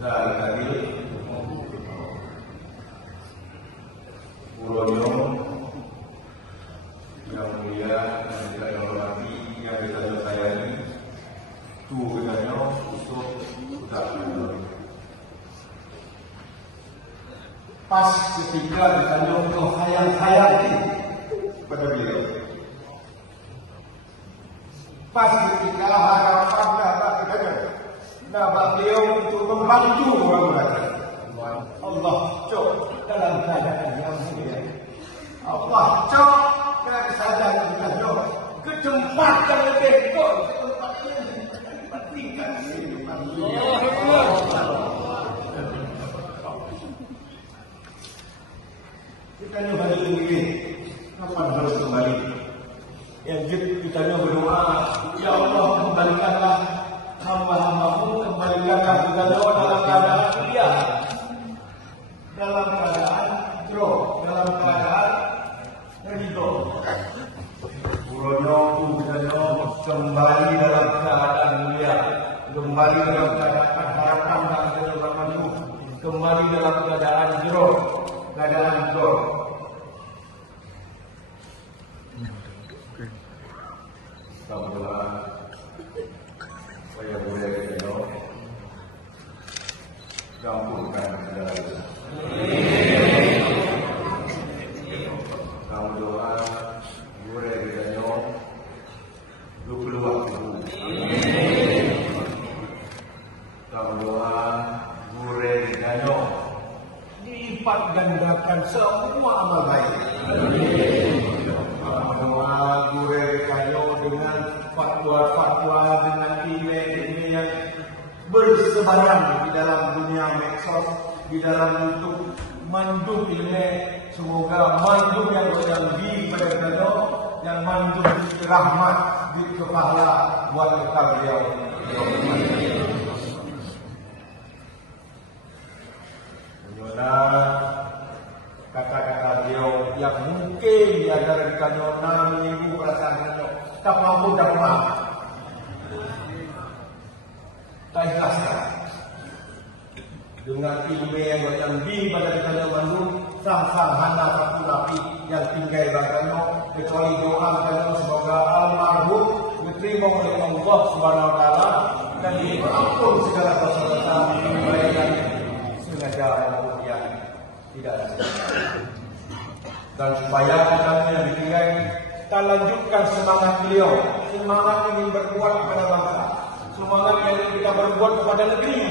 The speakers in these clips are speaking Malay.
Zalil Puronyo yang mulia dan kita hormati yang kita sayangi tuh katanya usuk udah pas ketika ditanya untuk hayal-hayal pada beliau pas ketika harapan dapat beliau untuk membantu orang-orang Allah cok dalam keadaan yang mulia Allah cok dan sadar kita cok ke tempat yang lebih kok ke tempat ini pentingkan kita kembali lagi kapan harus kembali yang kita berdoa ya Allah kembalikanlah hamba-hambamu kembalikanlah kita dalam keadaan mulia dalam keadaan drop dalam keadaan ridho Puronyo kembali dalam keadaan mulia kembali dalam keadaan harapan dan keselamatan kembali dalam keadaan drop keadaan drop Alhamdulillah saya boleh kenal campurkan segala itu. Kamu doa boleh kenal 20 waktu. Kamu doa boleh kenal dilipat gandakan semua amal baik. Kamu doa boleh kenal dengan fatwa-fatwa dengan email yang bersebaran di dalam dunia medsos, di dalam YouTube mandum ini semoga mandum yang berjanji pada kita yang mandum rahmat di kepala buat kita beliau. Menyolah kata-kata beliau yang mungkin diajar di kanyo 6.000 perasaan tak mampu dapat tak ikhlaskan dengan email yang di pada kita Bandung sang-sang hana satu rapi yang tinggal bagano kecuali doa kita semoga almarhum diterima oleh Allah Subhanahu Wa Taala dan diampun segala dosa-dosa baik dan sengaja maupun yang tidak sengaja dan supaya kita yang ditinggal kita lanjutkan semangat beliau, semangat ingin berbuat kepada bangsa, semangat yang ingin kita berbuat kepada negeri,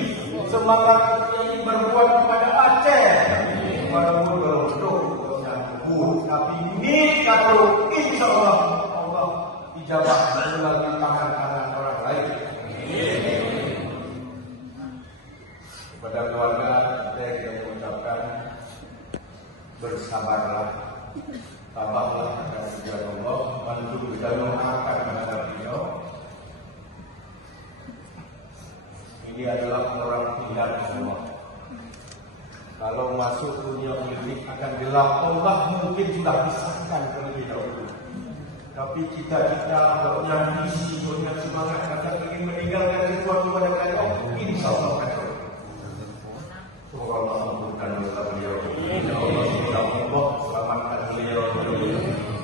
semangat yang ingin berbuat kepada Aceh. Walaupun beruntung, tapi ini kalau insya Allah Allah ijabah melalui tangan kanan orang lain. Kepada keluarga saya mengucapkan bersabarlah. Tabahlah akan ujian Allah, bantu kita menghafal menghadap beliau. Ini adalah orang pilihan Allah. Kalau masuk dunia politik akan gelap, Allah mungkin sudah pisahkan terlebih dahulu. Tapi kita punya visi, punya semangat, kata ingin meninggalkan sesuatu pada kalian, insya Allah akan. Semoga Allah mengampunkan dosa beliau. Allah selamatkan beliau.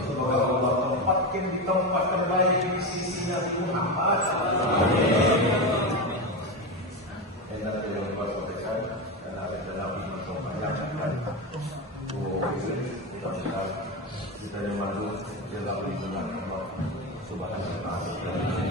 Semoga Allah tempatkan di tempat terbaik di sisinya Muhammad. Enak yang luar sampaikan dan ada dalam banyak kita yang malu dalam lingkungan Allah Subhanahu Wa Taala.